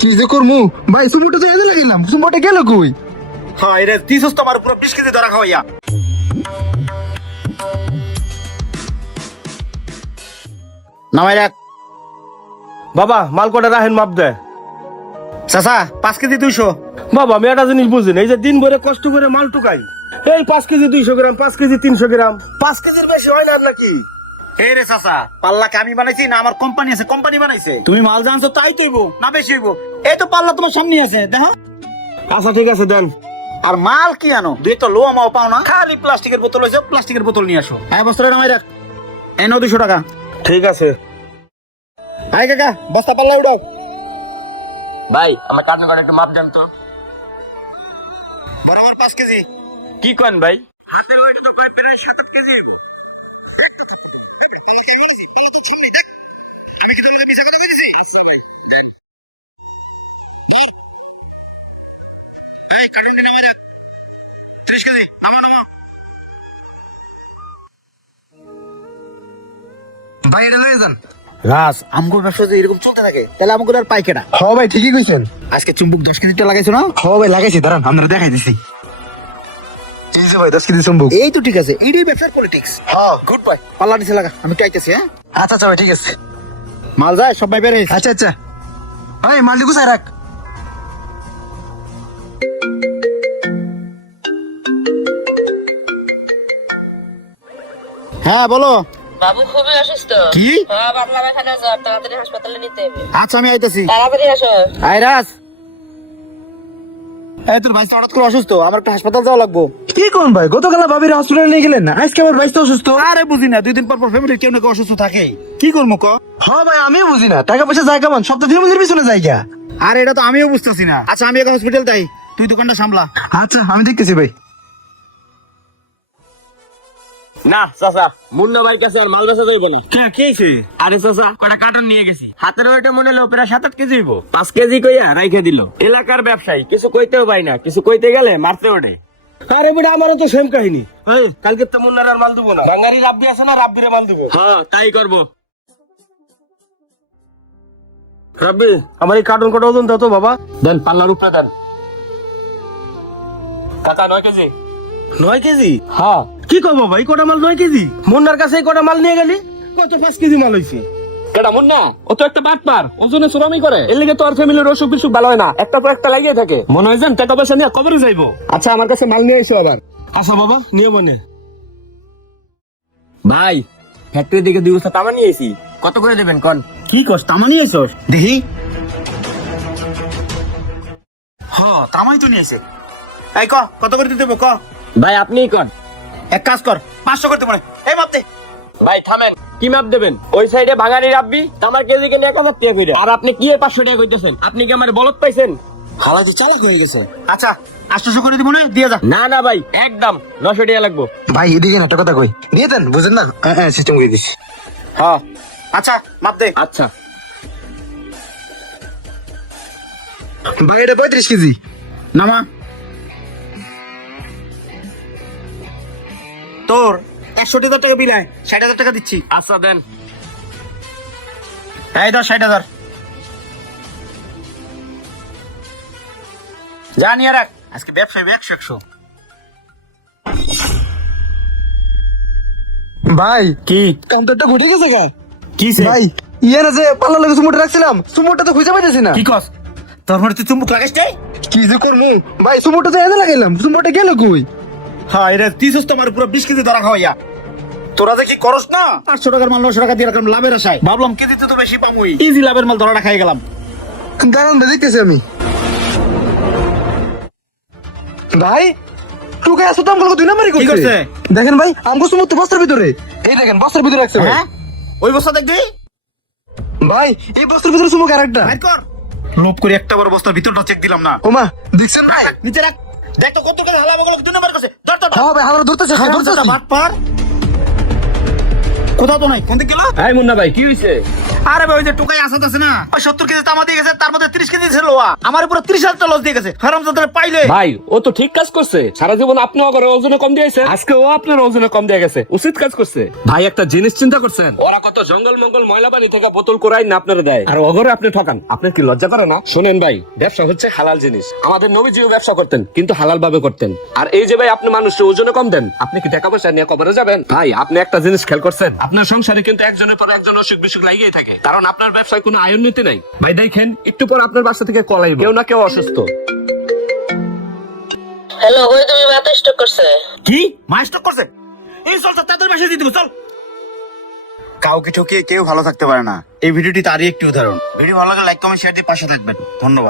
কি যে করমু ভাই, সুমোটা তো এনে লাগিলাম, সুমোটা গেল কই? হ্যাঁ এরে দিছস তোমার পুরো 20 কেজি ধরা খাওয়াইয়া। নামাই রাখ বাবা মাল কটা রাখেন মাপ দেয়। চাচা 5 কেজি 200। বাবা আমি একটা জিনিস বুঝিনি, এই যে দিন ভরে কষ্ট করে মাল টুকাই, এই 5 কেজি 200 গ্রাম, 5 কেজি 300 গ্রাম, 5 কেজির বেশি হয় না আর নাকি? এই রে চাচা, পাল্লাকে আমি বানাইছি না আমার কোম্পানি আছে, কোম্পানি বানাইছে। তুমি মাল জানছো তাই তো হইব না বেশি হইব। এই তো পাল্লা তোমার সামনে আছে দেখো। আচ্ছা ঠিক আছে দেন। আর মাল কি আনো, দুই একটা লো আমাও পাও না, খালি প্লাস্টিকের বোতল হইছে, প্লাস্টিকের বোতল নিয়ে আসো। এক বস্তা নামাই রাখ, এনো 200 টাকা। ঠিক আছে আয় কাকা বস্তা পাল্লা উঠাও। ভাই আমার কার্টুন কার্ড একটু মাপ দেন তো। বরাবর 5 কেজি। কি করেন ভাই? ভাই এটা লয়ে যান। রাস আমগুলো ব্যবসা যদি এরকম চলতে থাকে তাহলে আমগুলো আর পাই কেনা। হ ভাই ঠিকই কইছেন। আজকে চুম্বুক 10 কেজিটা লাগাইছো না? হ ভাই লাগাইছি, দাঁড়ান আমরা দেখাই দিছি। এই যে ভাই 10 কেজি চুম্বুক। এই তো ঠিক আছে, এইটাই ব্যবসার পলিটিক্স। হ্যাঁ গুড বাই, পাল্লা নিচে লাগা, আমি চাইতেছি। হ্যাঁ আচ্ছা আচ্ছা ভাই ঠিক আছে। মাল যায় সবাই বের হয়েছে। আচ্ছা আচ্ছা ভাই মালটি গুছাই রাখ। হ্যাঁ বলো। বাবু খুবই অসুস্থ। কি? হ্যাঁ পাতলা পায়খানা জ্বর, তাড়াতাড়ি হাসপাতালে নিতে হবে। আচ্ছা আমি আইতেছি। তাড়াতাড়ি আসো। আয় রাস, এই তোর ভাই তো হঠাৎ করে অসুস্থ, আমার একটা হাসপাতাল যাওয়া লাগবো। কি কোন ভাই, গতকাল ভাবির হসপিটালে নিয়ে গেলেন না, আজকে আবার ভাই তো অসুস্থ। আরে বুঝি না, 2 দিন পর পর ফ্যামিলির কেউ না কেউ অসুস্থ থাকে, কি করবো ক? হ্যাঁ ভাই আমিও বুঝি না, টাকা পয়সা যায় কেমন, সব তো ফ্যামিলির পিছনে জায়গা। আর এটা তো আমিও বুঝতেছি না। আচ্ছা আমি একটা হসপিটাল যাই, তুই দোকানটা সামলা। আচ্ছা আমি দেখতেছি ভাই। না চাচা, মুন্না ভাইয়ের কাছে আর মাল বেচা যাইব না। কি হয়েছে? আরে চাচা কয়টা কার্টুন নিয়ে গেছি, হাতের ওইটা মনে হলো প্রায় 7-8 কেজি হইব। 5 কেজি কইয়া রাইখে দিল। এলাকার ব্যবসায়ী কিছু কইতেও পাই না, কিছু কইতে গেলে মারতে ওঠে। আরে বেটা আমারও তো সেম কাহিনী। এই কালকে তো মুন্নার আর মাল দেবো না, বাঙালি রাব্বি আছে না, রাব্বিরে মাল দেবো। হ্যাঁ তাই করব। রাব্বি আমার এই কার্টুন কটা ওজন দাও তো বাবা। দেন পাল্লার উপরে দেন। কাকা 9 কেজি। 9 কেজি? হ্যাঁ কি করবো ভাই, কটা মাল 9 কেজি? মুন্নার কাছে এই কটা মাল নিয়ে গেলি, কত 5 কেজি মাল হয়েছে। কেডা মুন্না? ও তো একটা বাটপার, ওজনে চুরামি করে। এর লিগে তো আর ফ্যামিলির অসুখ বিসুখ ভালো হয় না, একটা পর একটা লাগিয়ে থাকে। মনে হয় যেন টাকা পয়সা নিয়ে কবরে যাইবো। আচ্ছা আমার কাছে মাল নিয়ে এসো আবার। আচ্ছা বাবা নিয়ে মনে। ভাই ফ্যাক্টরি থেকে 2 বস্তা তামা নিয়ে এসি, কত করে দেবেন কোন? কি কস, তামা নিয়ে এসোস? দেখি। হ্যাঁ তামাই তো নিয়ে এসে। এই ক কত করে দিতে হবে ক? ভাই আপনিই কোন। এক কাজ কর, 500 করতে পারে। এই মাপতে। ভাই থামেন, কি মাপ দেবেন? ওই সাইডে ভাঙানি রাব্বি তামার কেজি কেন 1000 টাকা কইরা, আর আপনি কি 500 টাকা কইতেছেন? আপনি কি আমার বলত পাইছেন? হালাই তো চালাক হয়ে গেছে। আচ্ছা 800 করে দিব না, দিয়ে যা। না না ভাই একদম 900 টাকা লাগবো। ভাই এদিকে না, একটা কথা কই, নিয়ে দেন, বুঝেন না, সিস্টেম করে দিছি। হ্যাঁ আচ্ছা মাপ দে। আচ্ছা ভাই এটা 35 কেজি। নামা। তোর 61,000 টাকা বিল, 60,000 টাকা দিচ্ছি। আচ্ছা দেন। এই ধর 60,000। যা নিয়ে রাখ, আজকে ব্যবসায় 100-100। ভাই কি কাউন্টারটা ঘুরে গেছে গা। কি ভাই ইয়ে না যে পাল্লা লাগে সুমোটা রাখছিলাম, সুমোটা তো খুঁজে পাইতেছি না। কি কস, তোর মনে তুই চুম্বুক লাগাইস নাই? কি যে করমু ভাই, সুমোটা তো এনে লাগাইলাম, সুমোটা গেল কই? হ্যাঁ এটা দিছস তো আমার পুরো 20 কেজি ধরা খাওয়াইয়া। তোরা যে কি করস না, 800 টাকার মাল 900 টাকা দিয়ে রাখলাম লাভের আশায়, ভাবলাম কেজিতে তো বেশি পামুই, ইজি লাভের মাল ধরা খাই গেলাম। দাঁড়ান ভাই দেখতেছি আমি। ভাই টুকে আসো তো, আমগুলো 2 নাম্বারই কি করছে। করছে? দেখেন ভাই আমগো সুমো তো বস্তার ভিতরে, এই দেখেন বস্তার ভিতরে রাখছে ভাই। হ্যাঁ ওই বস্তা দেখ দিই ভাই এই বস্তার ভিতরে সুমো আরেকটা। বাইর কর। লোভ করে একটা বড় বস্তার ভিতরটা চেক দিলাম না। ওমা দেখছেন ভাই? নিচে রাখ, দেখ তো কত করে হালামা গুলো 2 নাম্বার করছে। ধর ধর ধর। হ্যাঁ ভাই আমরা ধরতেছি, হ্যাঁ, ধরতেছি। বাট পার। কোথাও তো নাই, কোন দিক গেল? এই মুন্না ভাই কি হইছে? আরে ভাই ওই যে টুকাই আসাদ আছে না, ওই 70 কেজি তামা দিয়ে গেছে, তার মধ্যে 30 কেজি ছিল লোহা। আমার উপরে 30,000 লস দিয়ে গেছে। হারামজাদা পাইলে ভাই ও তো ঠিক কাজ করছে, সারা জীবন আপনি ওর ওজনে কম দিয়েছে, আজকে ও আপনার ওজনে কম দিয়ে গেছে, উচিত কাজ করছে। ভাই একটা জিনিস চিন্তা করছেন, ওরা কত জঙ্গল মঙ্গল ময়লা পানি থেকে বোতল করাই না আপনারা দেয়, আর অগরে আপনি ঠকান, আপনার কি লজ্জা করে না? শোনেন ভাই, ব্যবসা হচ্ছে হালাল জিনিস, আমাদের নবীজিও ব্যবসা করতেন কিন্তু হালাল ভাবে করতেন। আর এই যে ভাই আপনি মানুষের ওজনে কম দেন, আপনি কি টাকা পয়সা নিয়ে কবরে যাবেন? ভাই আপনি একটা জিনিস খেয়াল করছেন, আপনার সংসারে কিন্তু একজনের পর একজন অসুখ বিসুখ লাগিয়েই থাকে, কারণ আপনার ব্যবসায় কোনো আয় উন্নতি নাই। ভাই দেখেন একটু পর আপনার বাসা থেকে কল আইবে, কেউ না কেউ অসুস্থ। হ্যালো, ওই তুমি মাথা স্ট্রোক করছে। কি মাস্টার করছে? এই চল চল, তাদের বাসায় দিয়ে দিব, চল। কাউকে ঠকিয়ে কেউ ভালো থাকতে পারে না। এই ভিডিওটি তারই একটি উদাহরণ। ভিডিও ভালো লাগলে লাইক কমেন্ট শেয়ার দিয়ে পাশে থাকবেন। ধন্যবাদ।